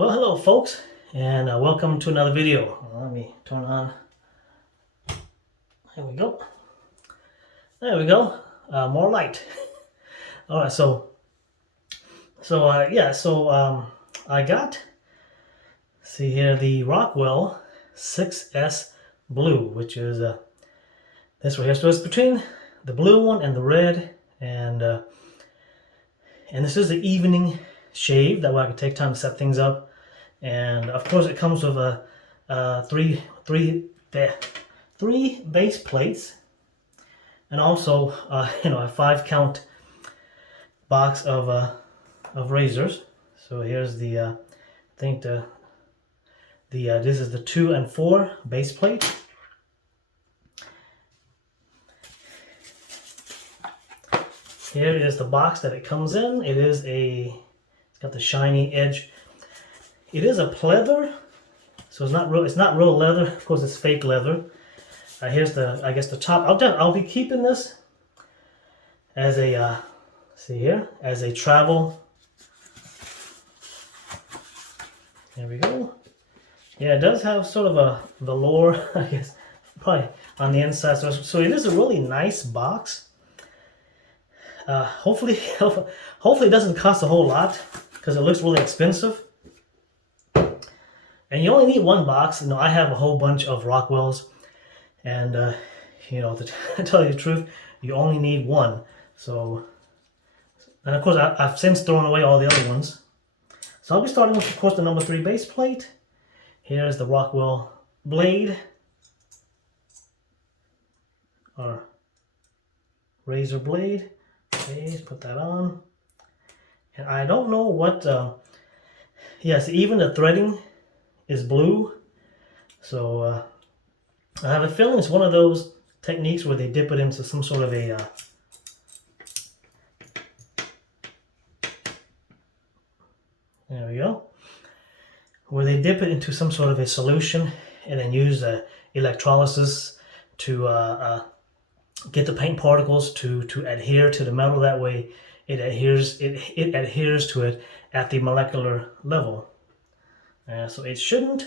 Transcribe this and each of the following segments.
Well, hello folks, and welcome to another video. Let me turn on. There we go. There we go. More light. All right, I got, see here, the Rockwell 6S Blue, which is this right here. So it's between the blue one and the red, and this is the evening shave. That way I can take time to set things up. And of course, it comes with three base plates, and also a 5-count box of razors. So here's the I think this is the 2 and 4 base plate. Here is the box that it comes in. It's got the shiny edge. It is a pleather, so it's not real leather. Of course, it's fake leather. Here's the top. I'll be keeping this as a as a travel. There we go. Yeah, it does have sort of a velour, I guess, probably on the inside. So it is a really nice box. Hopefully it doesn't cost a whole lot because it looks really expensive. And you only need one box. I have a whole bunch of Rockwells, and to tell you the truth, you only need one. So, and of course, I've since thrown away all the other ones. So I'll be starting with, of course, the number 3 base plate. Here's the Rockwell blade, or razor blade. Okay, put that on. And I don't know what. Yes, even the threading is blue, so I have a feeling it's one of those techniques where they dip it into some sort of a there we go, where they dip it into some sort of a solution and then use electrolysis to get the paint particles to adhere to the metal. That way it adheres to it at the molecular level. So it shouldn't,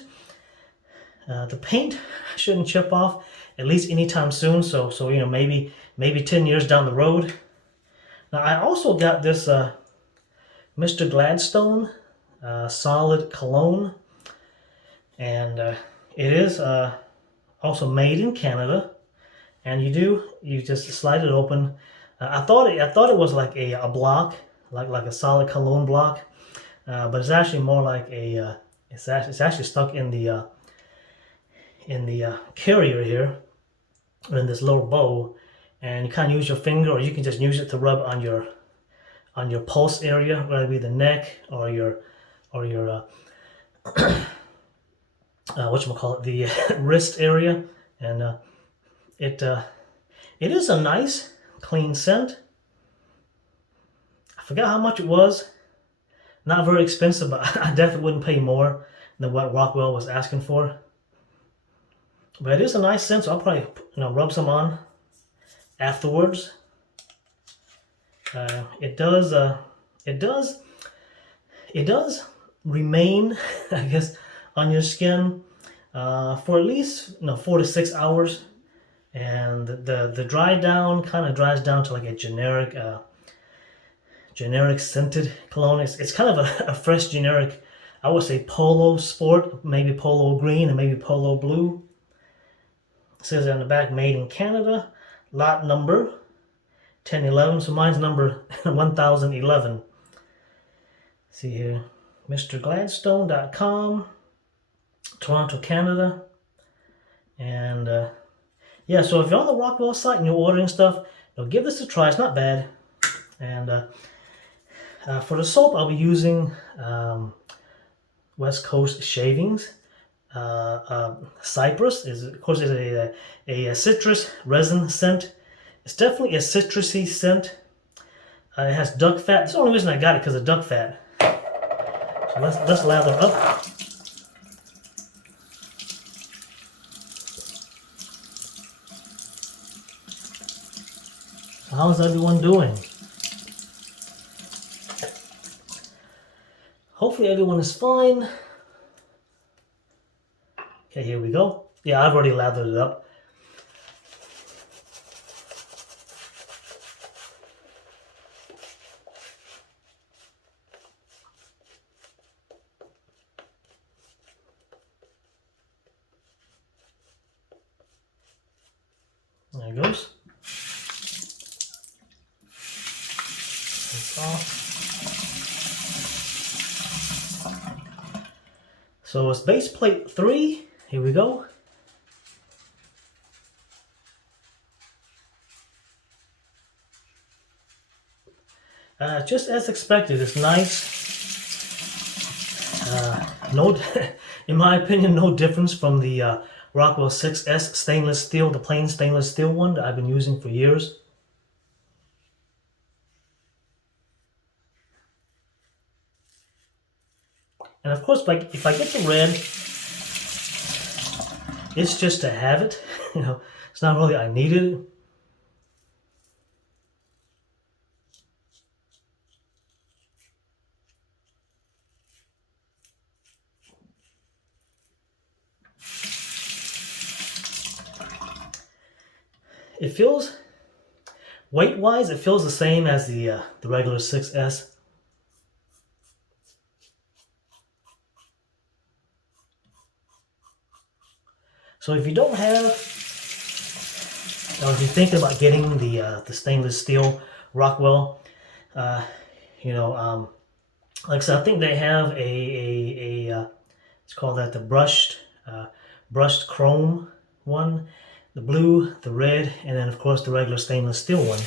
the paint shouldn't chip off, at least anytime soon. So maybe 10 years down the road. Now I also got this Mr. Gladstone solid cologne, and it is also made in Canada. And you just slide it open. I thought it was like a block, like a solid cologne block, but it's actually more like a it's actually stuck in the carrier here, in this little bow, and you kind of use your finger, or you can just use it to rub on your pulse area, whether it be the neck or your whatchamacallit, the wrist area, and it is a nice clean scent. I forgot how much it was. Not very expensive, but I definitely wouldn't pay more than what Rockwell was asking for. But it is a nice scent, so I'll probably rub some on afterwards. It does remain, I guess, on your skin for at least 4 to 6 hours, and the dry down kind of dries down to like a generic scented cologne. It's kind of a fresh generic, I would say polo sport, maybe polo green and maybe polo blue. It says on the back, made in Canada, lot number 1011. So mine's number 1011. See here, MrGladstone.com, Toronto, Canada. And yeah, so if you're on the Rockwell site and you're ordering stuff, give this a try. It's not bad. And for the soap, I'll be using West Coast Shavings. Cypress is, of course, a citrus resin scent. It's definitely a citrusy scent. It has duck fat. That's the only reason I got it, because of duck fat. So let's lather up. So how's everyone doing? hopefully everyone is fine. Okay, here we go. Yeah, I've already lathered it up. There it goes. It's off. So it's base plate 3. Here we go. Just as expected, it's nice. No, in my opinion, no difference from the Rockwell 6S stainless steel, the plain stainless steel one that I've been using for years. And of course, if I get the red, it's just to have it. It's not really I needed it. It feels, weight-wise, it feels the same as the regular 6S. So if you don't have, or if you're thinking about getting the stainless steel Rockwell, like I said, I think they have let's call that the brushed chrome one, the blue, the red, and then of course the regular stainless steel one.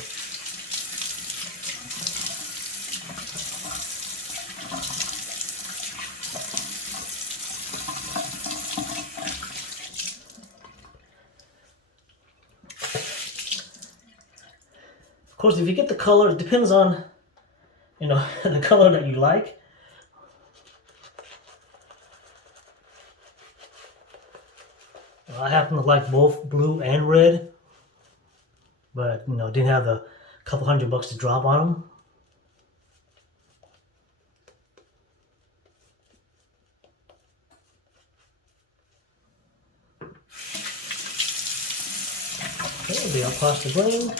Of course, if you get the color, it depends on, the color that you like. I happen to like both blue and red, but didn't have the couple $100 to drop on them. Okay, the across the grain.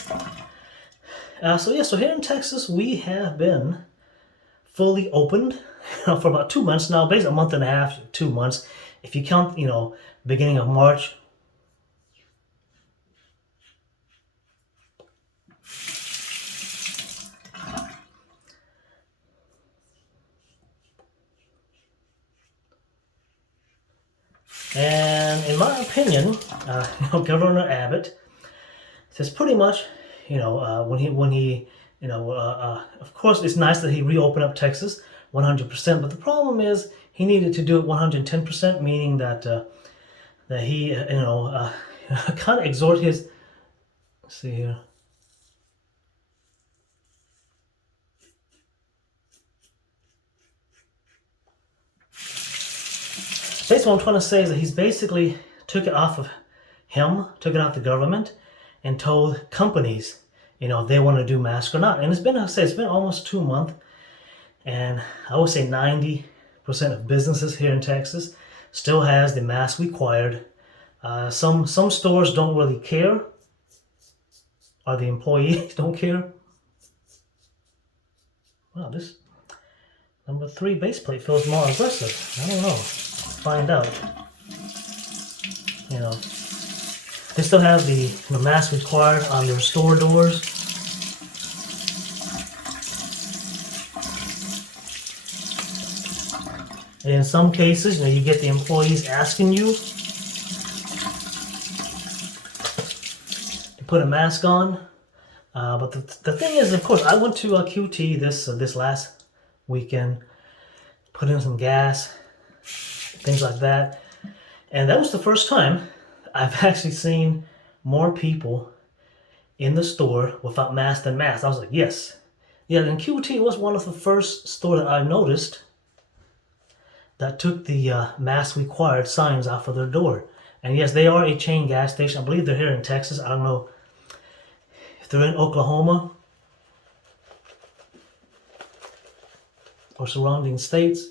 So here in Texas, we have been fully opened for about 2 months now, basically a month and a half, 2 months. If you count, beginning of March. And in my opinion, Governor Abbott says pretty much, when he of course it's nice that he reopened up Texas 100%, but the problem is he needed to do it 110%, meaning that that he kind of exhort his. Let's see here. Basically, what I'm trying to say is that he's basically took it off of him, took it off the government, and told companies, they want to do masks or not. And it's been almost 2 months, and I would say 90% of businesses here in Texas still has the mask required. Some stores don't really care, or the employees don't care. Wow, this number 3 base plate feels more aggressive. I don't know. Find out. They still have the mask required on their store doors. And in some cases, you get the employees asking you to put a mask on. But the thing is, of course, I went to QT this last weekend, put in some gas, things like that. And that was the first time I've actually seen more people in the store without masks than masks. I was like, yes. Yeah, and QT was one of the first stores that I noticed that took the mask required signs off of their door. And yes, they are a chain gas station. I believe they're here in Texas. I don't know if they're in Oklahoma or surrounding states.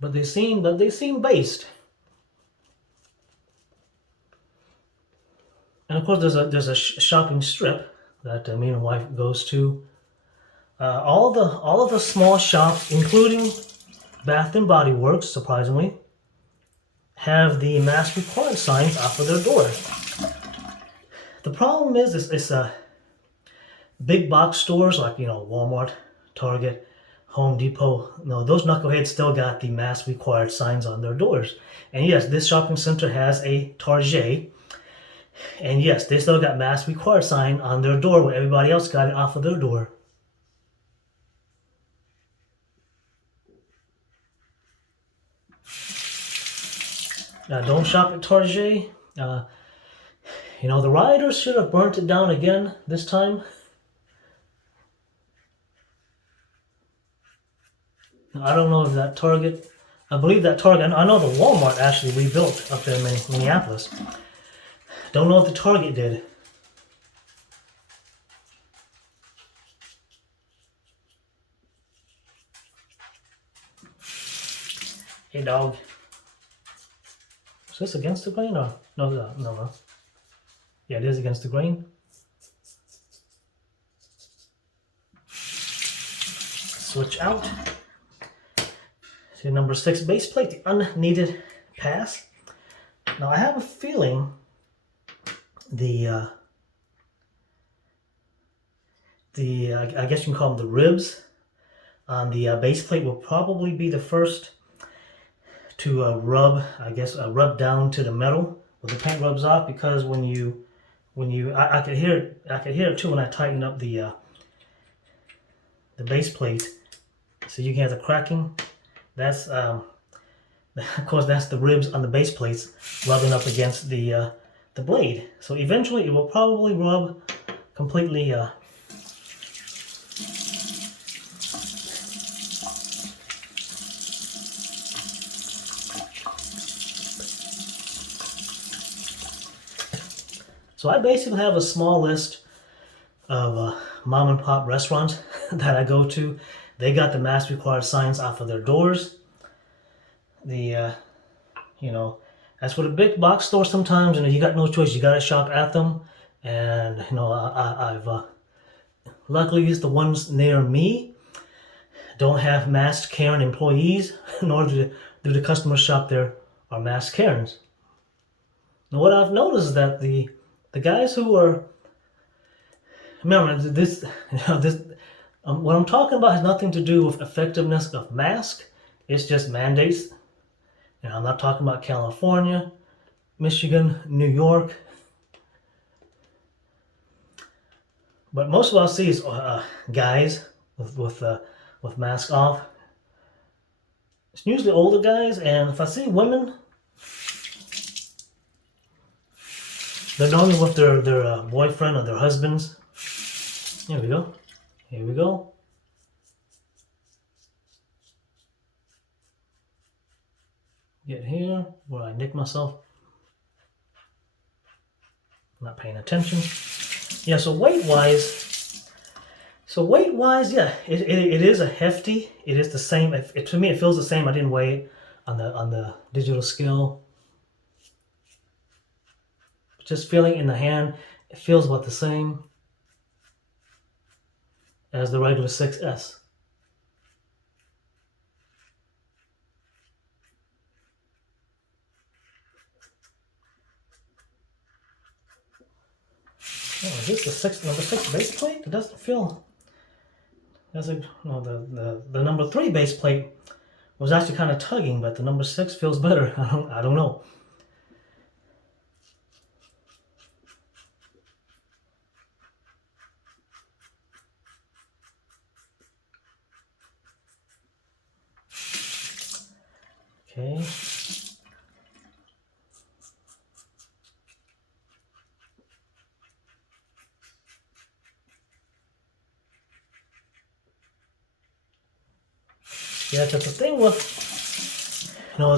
but they seem based. And of course, there's a shopping strip that me and my wife goes to. All of the small shops, including Bath and Body Works, surprisingly, have the mask required signs off of their door. The problem is it's big box stores like Walmart, Target, Home Depot. No, those knuckleheads still got the mask required signs on their doors. And yes, this shopping center has a Target. And yes, they still got mask required sign on their door where everybody else got it off of their door. Don't shop at Target. The rioters should have burnt it down again this time. I don't know if that Target, I believe that Target, I know the Walmart actually rebuilt up there in Minneapolis. Don't know if the Target did. Hey dog. Is this against the grain or no? Yeah, it is against the grain. Switch out. See number 6 base plate, the unneeded pass. Now I have a feeling I guess you can call them the ribs on the base plate will probably be the first to rub down to the metal when the paint rubs off, because I could hear it too when I tighten up the base plate, so you can hear the cracking. That's of course that's the ribs on the base plates rubbing up against the blade. So eventually it will probably rub completely. So I basically have a small list of mom and pop restaurants that I go to. They got the mask required signs off of their doors. As for the big box store, sometimes you got no choice. You got to shop at them, and I've luckily the ones near me don't have masked Karen employees, nor do the customers shop there are masked Karens. Now, what I've noticed is that the guys who are, remember this, what I'm talking about has nothing to do with effectiveness of mask. It's just mandates. I'm not talking about California, Michigan, New York. But most of what I see is guys with masks off. It's usually older guys, and if I see women, they're normally with their boyfriend or their husbands. Here we go. Here we go. Get here where I nick myself. I'm not paying attention. Yeah, so weight wise, yeah, it is a hefty. It is the same. To me, it feels the same. I didn't weigh it on the digital scale. Just feeling in the hand, it feels about the same as the regular 6S. Oh, is this the number 6 base plate? It doesn't feel. The number 3 base plate was actually kind of tugging, but the number 6 feels better. I don't know. Okay. Yeah, that's the thing with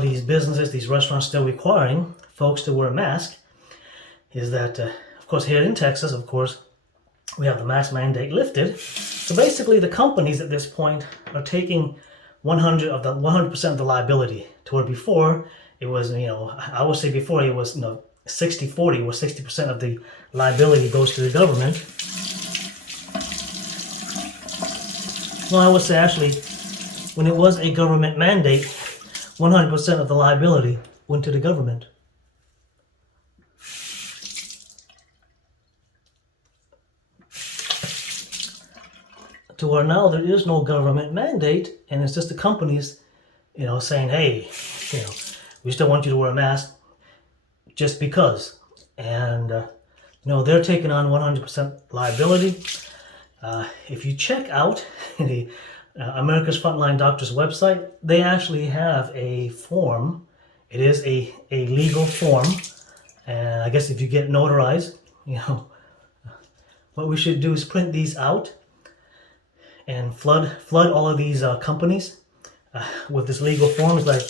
these businesses, these restaurants still requiring folks to wear a mask, is that of course here in Texas, of course, we have the mask mandate lifted. So basically, the companies at this point are taking 100% of the liability. To where before it was, I would say before it was, 60-40, where 60% of the liability goes to the government. Well, I would say actually, when it was a government mandate, 100% of the liability went to the government. To where now there is no government mandate, and it's just the companies, saying, hey, we still want you to wear a mask just because. And, they're taking on 100% liability. If you check out the America's Frontline Doctors website, they actually have a form. It is a legal form. And I guess if you get notarized, what we should do is print these out and flood all of these companies with this legal form. It's like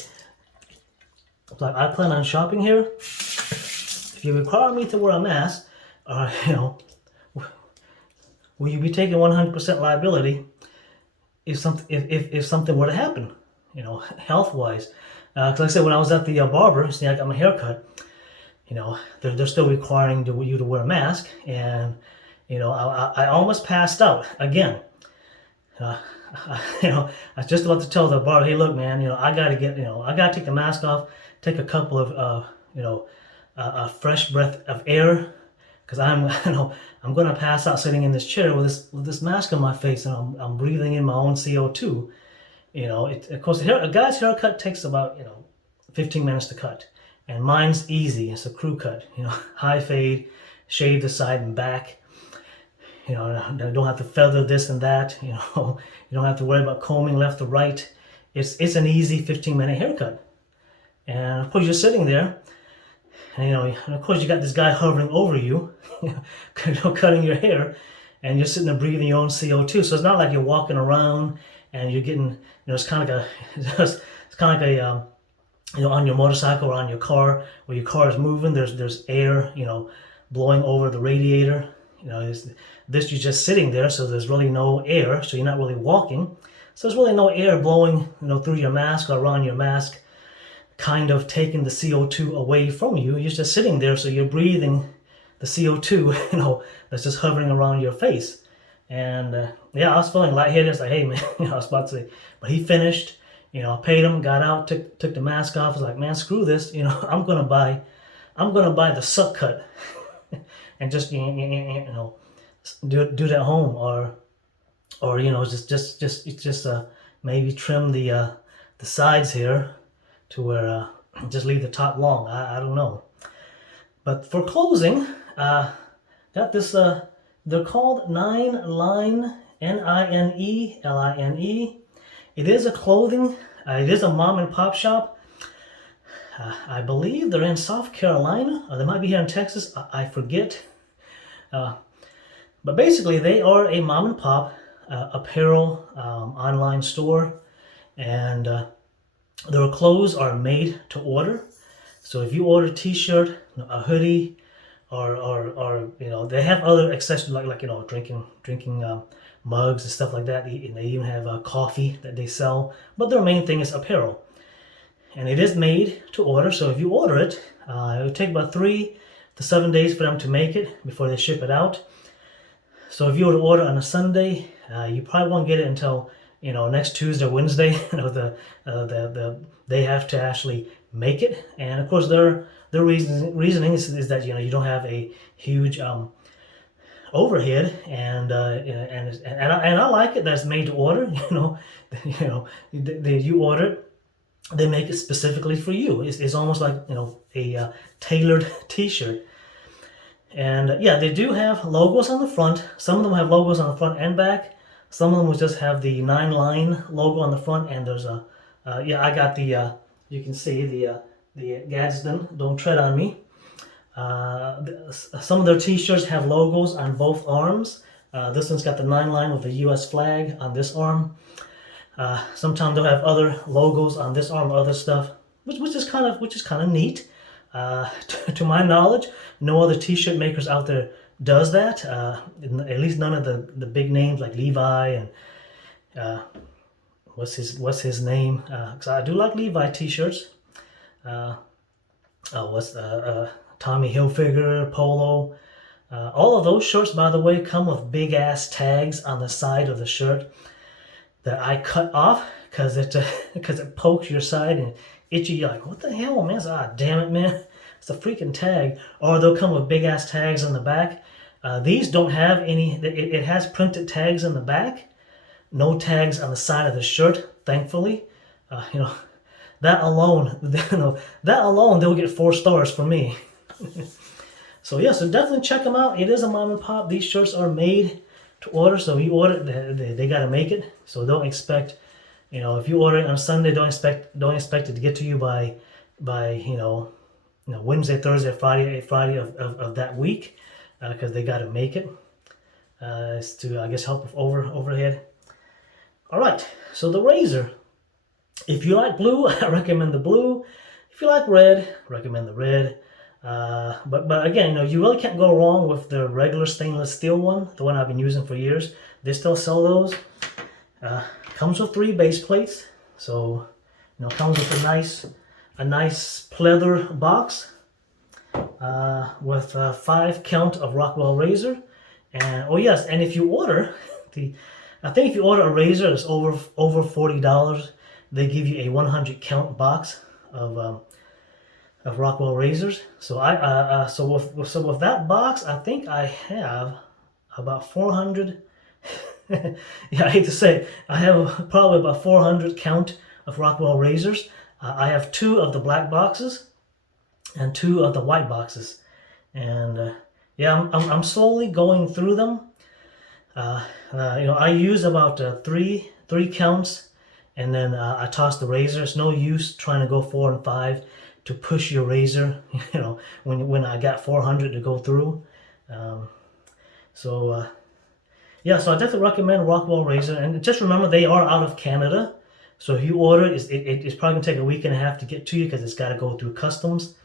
I plan on shopping here. If you require me to wear a mask, will you be taking 100% liability if something were to happen, health wise? Because like I said, when I was at the barber, I got my hair cut. They're still requiring you to wear a mask, and I almost passed out again. I was just about to tell the barber, hey, look, man, I gotta take the mask off, take a couple of a fresh breath of air, because I'm gonna pass out sitting in this chair with this mask on my face, and I'm breathing in my own CO2. Of course, a guy's haircut takes about 15 minutes to cut, and mine's easy. It's a crew cut, high fade, shave the side and back. You don't have to feather this and that. You don't have to worry about combing left or right. It's an easy 15-minute haircut, and of course you're sitting there. And, and of course you got this guy hovering over you, cutting your hair, and you're sitting there breathing your own CO2. So it's not like you're walking around and you're getting, it's kind of like a, on your motorcycle or on your car, where your car is moving. There's air, blowing over the radiator. This you're just sitting there, so there's really no air, so you're not really walking. So there's really no air blowing, through your mask or around your mask, kind of taking the CO2 away from you. You're just sitting there, so you're breathing the CO2, that's just hovering around your face. And I was feeling lightheaded. It's like, hey, man, I was about to say, but he finished, paid him, got out, took the mask off. I was like, man, screw this, I'm gonna buy the suck cut and just do it at home, or just maybe trim the sides here to where just leave the top long. I don't know. But for closing, got this. They're called 9Line, NINELINE. It is a clothing. It is a mom and pop shop. I believe they're in South Carolina, or they might be here in Texas. I forget. But basically, they are a mom and pop apparel online store, and their clothes are made to order. So if you order a t-shirt, a hoodie, or they have other accessories like drinking mugs and stuff like that. And they even have coffee that they sell. But their main thing is apparel, and it is made to order. So if you order it, it will take about 3 to 7 days for them to make it before they ship it out. So if you were to order on a Sunday, you probably won't get it until next Tuesday or Wednesday. They have to actually make it, and of course their reasoning is that you don't have a huge overhead, and I like it that it's made to order. You order it, they make it specifically for you. It's almost like a tailored T-shirt. And they do have logos on the front. Some of them have logos on the front and back. Some of them will just have the 9Line logo on the front, and there's a I got the you can see the Gadsden, don't tread on me. Some of their t-shirts have logos on both arms. This one's got the 9Line with the US flag on this arm. Sometimes they'll have other logos on this arm, other stuff, which is kind of neat. To my knowledge, no other t-shirt makers out there does that. At least none of the big names like Levi and what's his name? Because I do like Levi t-shirts. What's Tommy Hilfiger polo. All of those shirts, by the way, come with big ass tags on the side of the shirt that I cut off because it because it pokes your side and itchy. You're like, what the hell, man? Damn it, man! It's a freaking tag. Or they'll come with big ass tags on the back. These don't have any. It has printed tags in the back, no tags on the side of the shirt. Thankfully, you know that alone, that alone, they'll get 4 stars from me. So yeah, so definitely check them out. It is a mom and pop. These shirts are made to order, so you order, they got to make it. So don't expect, if you order it on Sunday, don't expect it to get to you by Wednesday, Thursday, Friday of that week, because they got to make it. It's to, I guess, help with overhead. All right, so the razor. If you like blue, I recommend the blue. If you like red, recommend the red. But again, you really can't go wrong with the regular stainless steel one, the one I've been using for years. They still sell those. Comes with 3 base plates, so comes with a nice pleather box with 5 count of Rockwell razor. And oh yes, and if you order I think if you order a razor that's over $40, they give you a 100 count box of Rockwell razors. So with that box, I think I have about 400. Yeah, I hate to say it, I have probably about 400 count of Rockwell razors. I have 2 of the black boxes and 2 of the white boxes, and yeah, I'm slowly going through them. I use about 3 counts, and then I toss the razor. It's no use trying to go 4 and 5 to push your razor, when I got 400 to go through. Yeah, so I definitely recommend Rockwell razor, and just remember they are out of Canada. So if you order it, it's probably gonna take a week and a half to get to you because it's got to go through customs,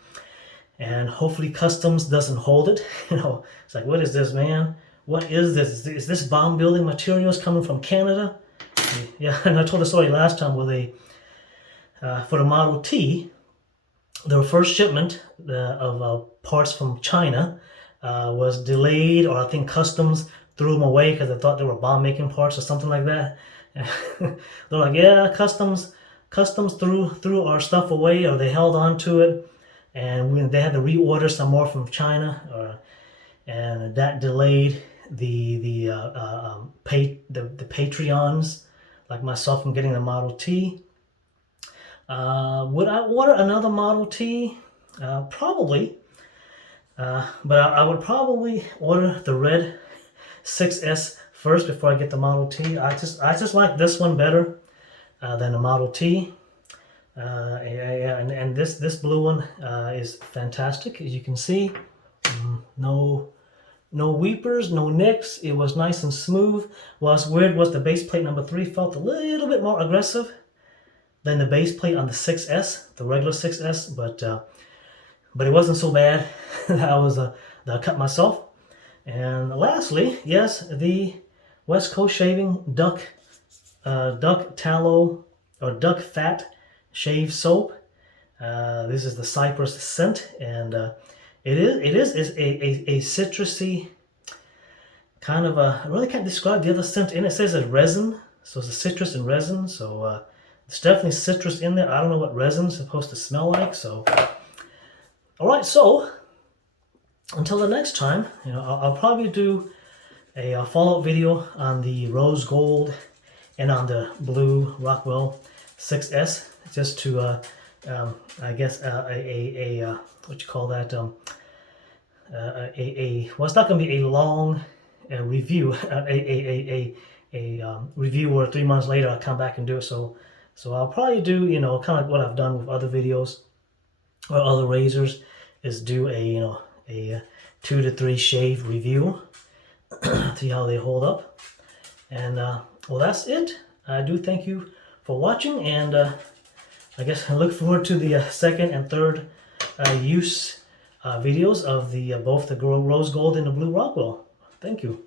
and hopefully customs doesn't hold it. It's like, what is this, man? What is this? Is this bomb building materials coming from Canada? Yeah, and I told the story last time where for the Model T, their first shipment of parts from China was delayed, or I think customs threw them away because they thought they were bomb-making parts or something like that. They're like, yeah, customs threw our stuff away, or they held on to it, and they had to reorder some more from China, and that delayed the Patreons like myself from getting the Model T. Would I order another Model T? Probably. But I would probably order the red 6S first before I get the Model T. I just like this one better than the Model T. Yeah, and this blue one is fantastic, as you can see. No weepers, no nicks. It was nice and smooth. What's weird was the base plate number 3 felt a little bit more aggressive than the base plate on the 6S, the regular 6S, but it wasn't so bad that I cut myself. And lastly, yes, the West Coast Shaving duck tallow or duck fat shave soap. This is the cypress scent, and it is a citrusy kind of I really can't describe the other scent in it. It says it's resin, so it's a citrus and resin. So it's definitely citrus in there. I don't know what resin's supposed to smell like. So, all right. So until the next time, I'll probably do a follow-up video on the rose gold and on the blue Rockwell 6S, just to I guess what you call that, well, it's not going to be a long review, a review where 3 months later I'll come back and do it. So I'll probably do, kind of like what I've done with other videos or other razors, is do a 2 to 3 shave review, see how they hold up. And well, that's it. I do thank you for watching, and I guess I look forward to the second and third use videos of both the rose gold and the blue Rockwell. Thank you.